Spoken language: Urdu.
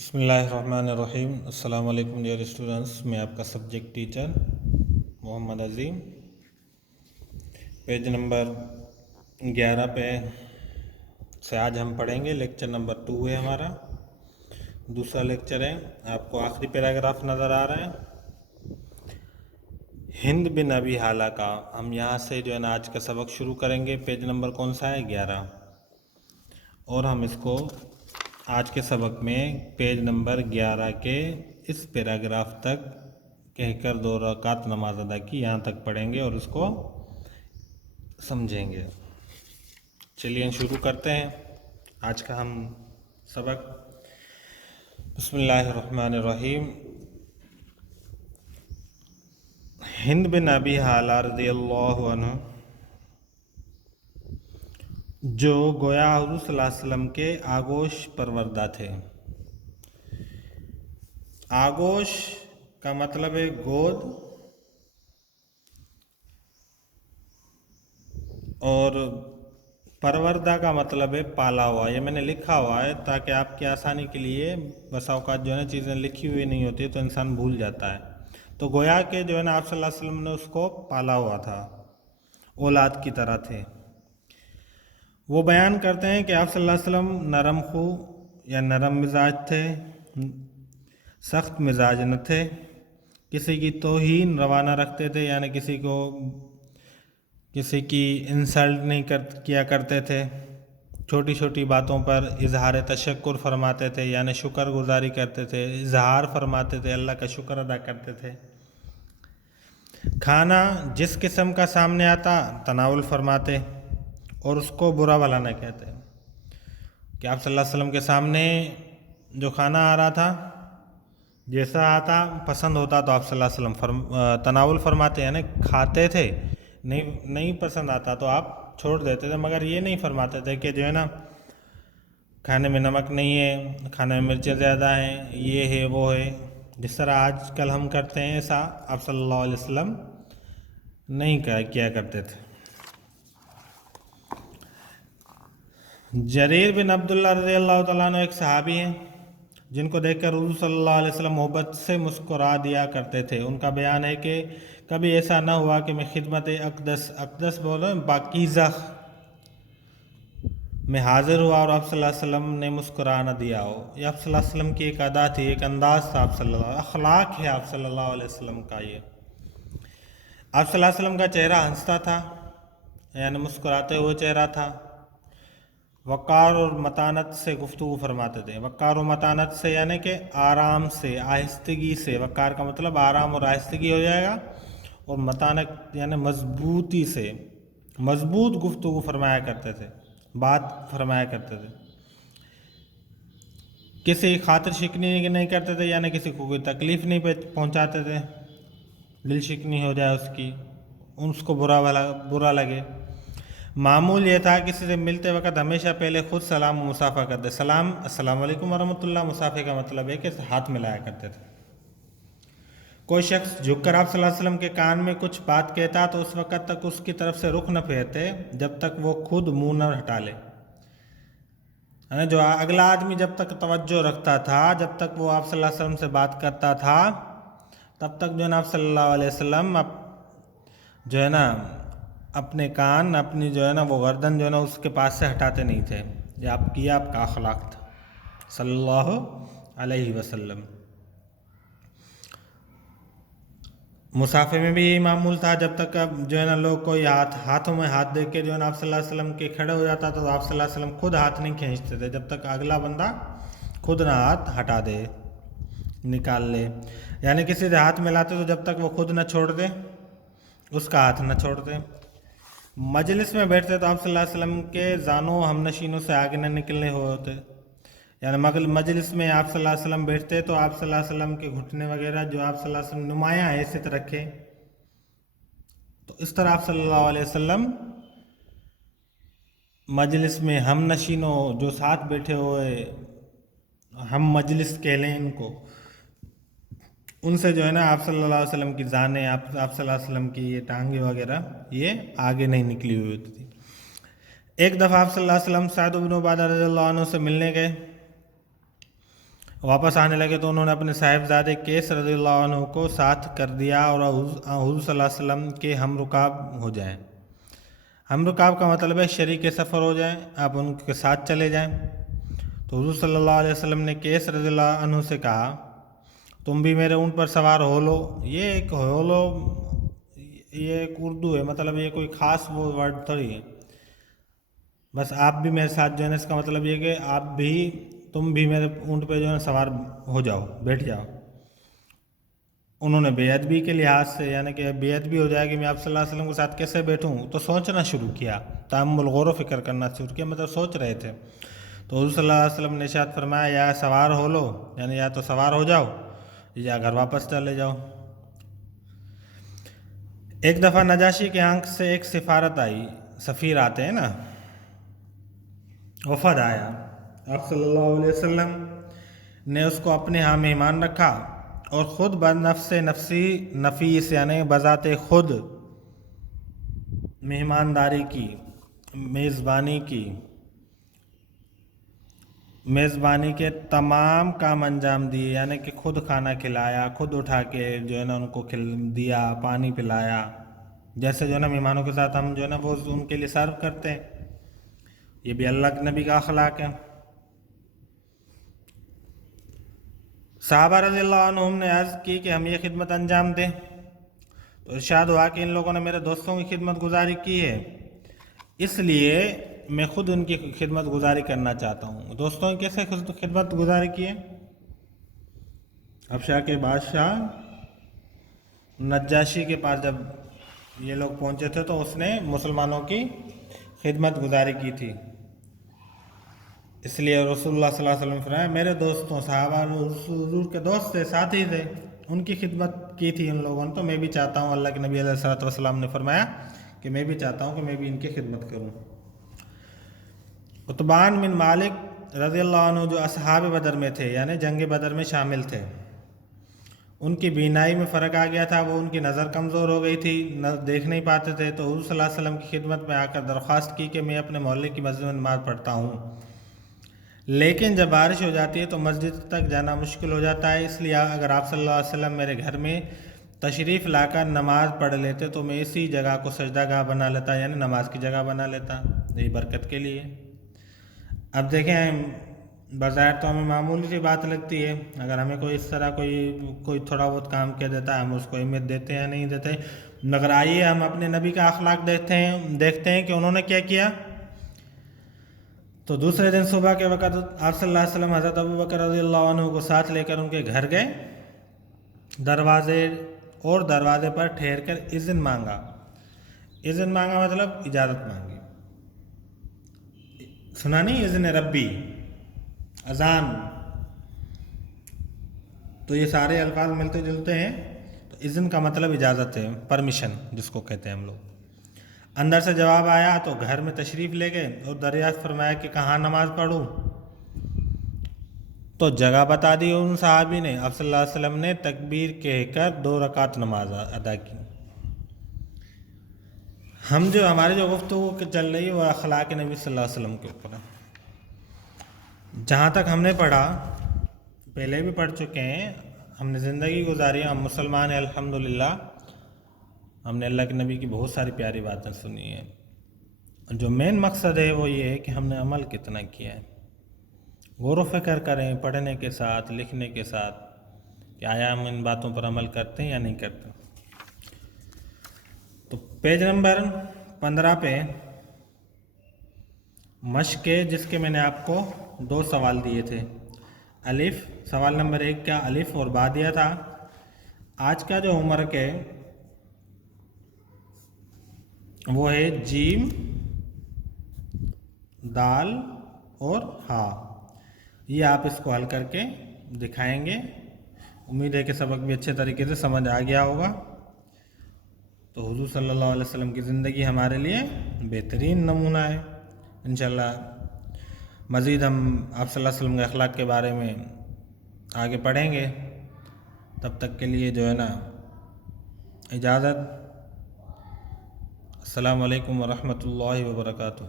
بسم اللہ الرحمن الرحیم۔ السلام علیکم ڈیئر اسٹوڈنٹس، میں آپ کا سبجیکٹ ٹیچر محمد عظیم۔ پیج نمبر 11 پہ سے آج ہم پڑھیں گے۔ لیکچر نمبر 2 ہے ہمارا، دوسرا لیکچر ہے۔ آپ کو آخری پیراگراف نظر آ رہا ہے ہند بن ابی حالہ کا۔ ہم یہاں سے جو ہے نا آج کا سبق شروع کریں گے۔ پیج نمبر کون سا ہے؟ 11، اور ہم اس کو آج کے سبق میں پیج نمبر 11 کے اس پیراگراف تک کہہ کر 2 رکعت نماز ادا کی، یہاں تک پڑھیں گے اور اس کو سمجھیں گے۔ چلیے شروع کرتے ہیں آج کا ہم سبق۔ بسم اللہ الرحمن الرحیم۔ ہند بن ابی حالہ رضی اللہ عنہ، جو گویا حضور صلی اللہ علیہ وسلم کے آغوش پروردہ تھے۔ آغوش کا مطلب ہے گود، اور پروردہ کا مطلب ہے پالا ہوا۔ یہ میں نے لکھا ہوا ہے تاکہ آپ کی آسانی کے لیے، بسا اوقات جو ہے نا چیزیں لکھی ہوئی نہیں ہوتی تو انسان بھول جاتا ہے۔ تو گویا کہ جو ہے نا آپ صلی اللہ علیہ وسلم نے اس کو پالا ہوا تھا، اولاد کی طرح تھے۔ وہ بیان کرتے ہیں کہ آپ صلی اللہ علیہ وسلم نرم خو یا نرم مزاج تھے، سخت مزاج نہ تھے، کسی کی توہین روا نہ رکھتے تھے، یعنی کسی کی انسلٹ نہیں کیا کرتے تھے، چھوٹی چھوٹی باتوں پر اظہار تشکر فرماتے تھے، یعنی شکر گزاری کرتے تھے، اظہار فرماتے تھے، اللہ کا شکر ادا کرتے تھے۔ کھانا جس قسم کا سامنے آتا تناول فرماتے، اور اس کو برا بھلا نہ کہتے کہ آپ صلی اللہ علیہ وسلم کے سامنے جو کھانا آ رہا تھا، جیسا آتا پسند ہوتا تو آپ صلی اللہ علیہ وسلم تناول فرماتے، یعنی کھاتے تھے، نہیں پسند آتا تو آپ چھوڑ دیتے تھے، مگر یہ نہیں فرماتے تھے کہ جو ہے نا کھانے میں نمک نہیں ہے، کھانے میں مرچیں زیادہ ہیں، یہ ہے وہ ہے، جس طرح آج کل ہم کرتے ہیں، ایسا آپ صلی اللہ علیہ وسلم نہیں کیا کرتے تھے۔ جریر بن عبداللہ رضی اللہ تعالیٰ عنہ ایک صحابی ہیں جن کو دیکھ کر حضور صلی اللہ علیہ وسلم محبت سے مسکرا دیا کرتے تھے۔ ان کا بیان ہے کہ کبھی ایسا نہ ہوا کہ میں خدمت اقدس بولو پاکیزہ میں حاضر ہوا اور آپ صلی اللہ علیہ وسلم نے مسکرا نہ دیا ہو۔ یہ آپ صلی اللہ علیہ وسلم کی ایک ادا تھی، ایک انداز تھا، آپ صلی اللہ اخلاق ہے آپ صلی اللہ علیہ وسلم کا۔ یہ آپ صلی اللہ علیہ وسلم کا چہرہ ہنستا تھا، یعنی مسکراتے ہوئے چہرہ تھا۔ وقار اور متانت سے گفتگو فرماتے تھے۔ وقار و متانت سے یعنی کہ آرام سے، آہستگی سے۔ وقار کا مطلب آرام اور آہستگی ہو جائے گا، اور متانت یعنی مضبوطی سے، مضبوط گفتگو فرمایا کرتے تھے، بات فرمایا کرتے تھے۔ کسی خاطر شکنی نہیں کرتے تھے، یعنی کسی کو کوئی تکلیف نہیں پہنچاتے تھے، دل شکنی ہو جائے اس کی، اس کو برا لگے۔ معمول یہ تھا کسی سے ملتے وقت ہمیشہ پہلے خود سلام و مصافحہ کرتے۔ السلام علیکم ورحمۃ اللہ، مصافحہ کا مطلب ہے کہ ہاتھ ملایا کرتے تھے۔ کوئی شخص جھک کر آپ صلی اللہ علیہ وسلم کے کان میں کچھ بات کہتا تو اس وقت تک اس کی طرف سے رخ نہ پھیرتے جب تک وہ خود منہ نہ ہٹا لے، یعنی جو اگلا آدمی جب تک توجہ رکھتا تھا، جب تک وہ آپ صلی اللہ علیہ وسلم سے بات کرتا تھا، تب تک جو ہے نا آپ صلی اللہ علیہ وسلم جو ہے نا اپنے کان، اپنی جو ہے نا وہ گردن جو ہے نا اس کے پاس سے ہٹاتے نہیں تھے۔ یہ آپ کا اخلاق تھا صلی اللہ علیہ وسلم۔ مصافحے میں بھی یہی معمول تھا، جب تک جو ہے نا لوگ کوئی ہاتھوں میں ہاتھ دے کے جو ہے نا آپ صلی اللہ علیہ وسلم کے کھڑے ہو جاتا تو آپ صلی اللہ علیہ وسلم خود ہاتھ نہیں کھینچتے تھے جب تک اگلا بندہ خود نہ ہاتھ ہٹا دے، نکال لے، یعنی کسی سے ہاتھ ملاتے تو جب تک وہ خود نہ چھوڑ دے، اس کا ہاتھ نہ چھوڑ دے۔ مجلس میں بیٹھتے تو آپ صلی اللہ علیہ وسلم کے زانوں ہم نشینوں سے آگے نہ نکلنے ہوتے، یعنی مجلس میں آپ صلی اللہ علیہ وسلم بیٹھتے تو آپ صلی اللہ علیہ وسلم کے گھٹنے وغیرہ جو آپ صلی اللہ علیہ وسلم نمایاں حیثیت رکھے، تو اس طرح آپ صلی اللہ علیہ وسلم مجلس میں ہم نشینوں جو ساتھ بیٹھے ہوئے، ہم مجلس کہہ لیں ان کو، ان سے جو ہے نا آپ صلی اللہ علیہ وسلم کی جانیں، آپ صلی اللہ علیہ وسلم کی یہ ٹانگیں وغیرہ یہ آگے نہیں نکلی ہوئی ہوتی تھی۔ ایک دفعہ آپ صلی اللہ علیہ وسلم سعد بن عبادہ رضی اللہ عنہ سے ملنے گئے، واپس آنے لگے تو انہوں نے اپنے صاحبزادے قیس رضی اللہ عنہ کو ساتھ کر دیا اور حضور صلی اللہ علیہ وسلم کے ہم رکاب ہو جائیں۔ ہم رکاب کا مطلب ہے شریک سفر ہو جائیں، آپ ان کے ساتھ چلے جائیں۔ تو حضور صلی اللہ علیہ وسلم نے قیس رضی اللہ عنہ سے کہا تم بھی میرے اونٹ پر سوار ہو لو۔ یہ ایک ہو لو، یہ ایک اردو ہے، مطلب یہ کوئی خاص وہ ورڈ تھوڑی ہے، بس آپ بھی میرے ساتھ جو ہے نا، اس کا مطلب یہ کہ تم بھی میرے اونٹ پہ جو ہے سوار ہو جاؤ، بیٹھ جاؤ۔ انہوں نے بے ادبی کے لحاظ سے، یعنی کہ بے ادبی ہو جائے کہ میں آپ صلی اللہ علیہ وسلم کے ساتھ کیسے بیٹھوں، تو سوچنا شروع کیا، تأمل غور و فکر کرنا شروع کیا، مطلب سوچ رہے تھے۔ تو حضور صلی اللہ علیہ وسلم نے ارشاد فرمایا یا سوار ہو لو، یعنی یا تو سوار ہو جاؤ یا گھر واپس چلے جاؤ۔ ایک دفعہ نجاشی کے آنکھ سے ایک سفارت آئی، سفیر آتے ہیں نا، وفد آیا، آپ صلی اللہ علیہ وسلم نے اس کو اپنے ہاں مہمان رکھا اور خود بنفس نفیس یعنی بذات خود مہمانداری کی، میزبانی کے تمام کام انجام دیے، یعنی کہ خود کھانا کھلایا، خود اٹھا کے جو ہے نا ان کو دیا، پانی پلایا، جیسے جو ہے نا مہمانوں کے ساتھ ہم جو ہے نا وہ ان کے لیے سرو کرتے ہیں، یہ بھی اللہ کے نبی کا اخلاق ہے۔ صحابہ رضی اللہ عنہم نے عرض کی کہ ہم یہ خدمت انجام دیں، تو ارشاد ہوا کہ ان لوگوں نے میرے دوستوں کی خدمت گزاری کی ہے، اس لیے میں خود ان کی خدمت گزاری کرنا چاہتا ہوں۔ دوستوں کی کیسے خدمت گزاری کی ہے؟ حبشہ کے بادشاہ نجاشی کے پاس جب یہ لوگ پہنچے تھے تو اس نے مسلمانوں کی خدمت گزاری کی تھی، اس لیے رسول اللہ صلی اللہ علیہ وسلم فرمایا میرے دوستوں، صحابہ حضور کے دوست تھے، ساتھی تھے، ان کی خدمت کی تھی ان لوگوں نے، تو میں بھی چاہتا ہوں، اللہ کے نبی علیہ الصلوۃ والسلام نے فرمایا کہ میں بھی چاہتا ہوں کہ میں بھی ان کی خدمت کروں۔ عتبان بن مالک رضی اللہ عنہ جو اصحاب بدر میں تھے، یعنی جنگ بدر میں شامل تھے، ان کی بینائی میں فرق آ گیا تھا، وہ ان کی نظر کمزور ہو گئی تھی، دیکھ نہیں پاتے تھے، تو حضور صلی اللہ علیہ وسلم کی خدمت میں آ کر درخواست کی کہ میں اپنے محلے کی مسجد میں نماز پڑھتا ہوں، لیکن جب بارش ہو جاتی ہے تو مسجد تک جانا مشکل ہو جاتا ہے، اس لیے اگر آپ صلی اللہ علیہ وسلم میرے گھر میں تشریف لا کر نماز پڑھ لیتے تو میں اسی جگہ کو سجدہ گاہ بنا لیتا، یعنی نماز کی جگہ بنا لیتا، یہ برکت کے لیے۔ اب دیکھیں، بظاہر تو ہمیں معمولی سی بات لگتی ہے، اگر ہمیں کوئی اس طرح کوئی تھوڑا بہت کام کیا دیتا ہے، ہم اس کو اہمیت دیتے ہیں یا نہیں دیتے، مگر آئیے ہم اپنے نبی کا اخلاق دیکھتے ہیں کہ انہوں نے کیا کیا۔ تو دوسرے دن صبح کے وقت آپ صلی اللہ علیہ وسلم حضرت ابوبکر رضی اللہ عنہ کو ساتھ لے کر ان کے گھر گئے، دروازے پر ٹھہر کر اذن مانگا مطلب اجازت مانگی، سنا نہیں، اذن ربی، اذان، تو یہ سارے الفاظ ملتے جلتے ہیں، تو اذن کا مطلب اجازت ہے، پرمیشن جس کو کہتے ہیں ہم لوگ۔ اندر سے جواب آیا تو گھر میں تشریف لے گئے اور دریافت فرمایا کہ کہاں نماز پڑھوں، تو جگہ بتا دی ان صحابی نے، آپ صلی اللہ علیہ وسلم نے تکبیر کہہ کر 2 رکعت نماز ادا کی۔ ہماری جو گفتگو چل رہی ہے وہ اخلاق نبی صلی اللہ علیہ وسلم کے اوپر ہے۔ جہاں تک ہم نے پڑھا، پہلے بھی پڑھ چکے ہیں، ہم نے زندگی گزاری، ہم مسلمان ہیں الحمدللہ، ہم نے اللہ کے نبی کی بہت ساری پیاری باتیں سنی ہیں، جو مین مقصد ہے وہ یہ ہے کہ ہم نے عمل کتنا کیا ہے، غور و فکر کریں پڑھنے کے ساتھ، لکھنے کے ساتھ، کہ آیا ہم ان باتوں پر عمل کرتے ہیں یا نہیں کرتے۔ تو پیج نمبر 15 پہ مشق ہے، جس کے میں نے آپ کو 2 سوال دیے تھے، الف، سوال نمبر 1 کا الف اور با دیا تھا۔ آج کا جو ہوم ورک ہے وہ ہے جیم، دال اور ہا، یہ آپ اس کو حل کر کے دکھائیں گے۔ امید ہے کہ سبق بھی اچھے طریقے سے سمجھ آ گیا ہوگا۔ تو حضور صلی اللہ علیہ وسلم کی زندگی ہمارے لیے بہترین نمونہ ہے۔ انشاءاللہ مزید ہم آپ صلی اللہ علیہ وسلم کے اخلاق کے بارے میں آگے پڑھیں گے، تب تک کے لیے جو ہے نا اجازت۔ السلام علیکم ورحمۃ اللہ وبرکاتہ۔